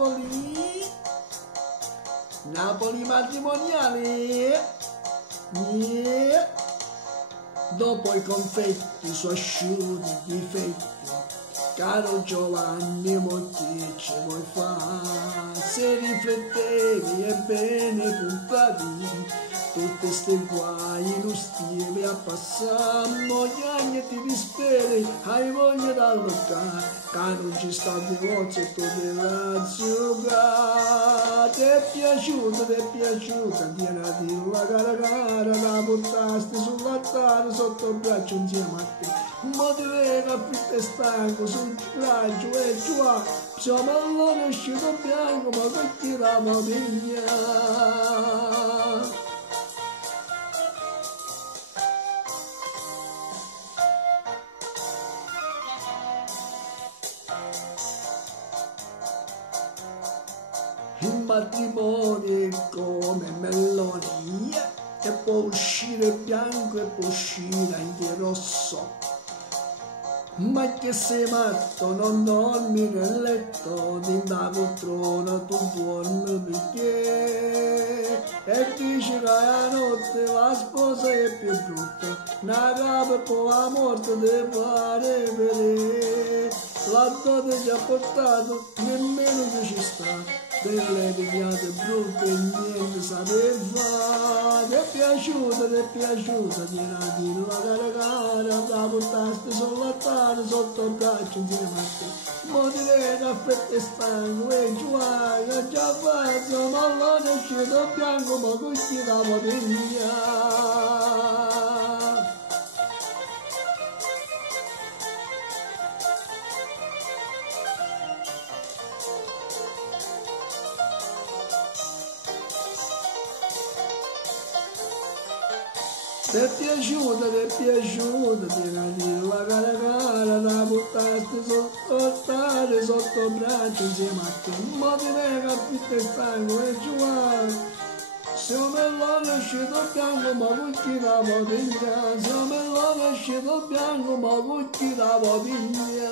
Napoli, Napoli matrimoniale, yeah. Dopo i confetti su asciutti difetti, caro Giovanni, mo che ci vuoi fare? Se riflettevi e bene puntavi tutte ste guai, non stivi a passare, moglie ti disperi, hai voglia da allocare, che non ci sta divorzio e tu della zucca. Ti è piaciuta, tiena di la cara, la portasti sull'altare sotto il braccio insieme a te. Ma ti venga affitto e stanco sul braccio e giù, siamo allora uscito bianco, ma con chi la modiglia. Il matrimonio è come meloni, e può uscire bianco e può uscire anche rosso. Ma che sei matto, non dormi nel letto, di una poltrona tu dormi perché? E dici che la notte la sposa è più brutta, una capa poi la morte ti pare vedere. La dote ci ha portato, nemmeno che ci sta, delle pigliate brutte e niente sapeva. Ti è piaciuta, tiena di la cara, la portaste sull'altare sotto il braccio insieme a te. Mo ti vedi affetto e stanco e giù, che già fatto, ma allora è uscito bianco, ma con chi la bottiglia. Ti è piaciuta, tiena di la cara, la buttaste sotto l'altare, sotto il braccio insieme a te. Ma ti venga affitto e stanco e giù, siamo melone uscito bianco, ma con chi la bottiglia? Siamo melone uscito bianco, ma con chi la bottiglia?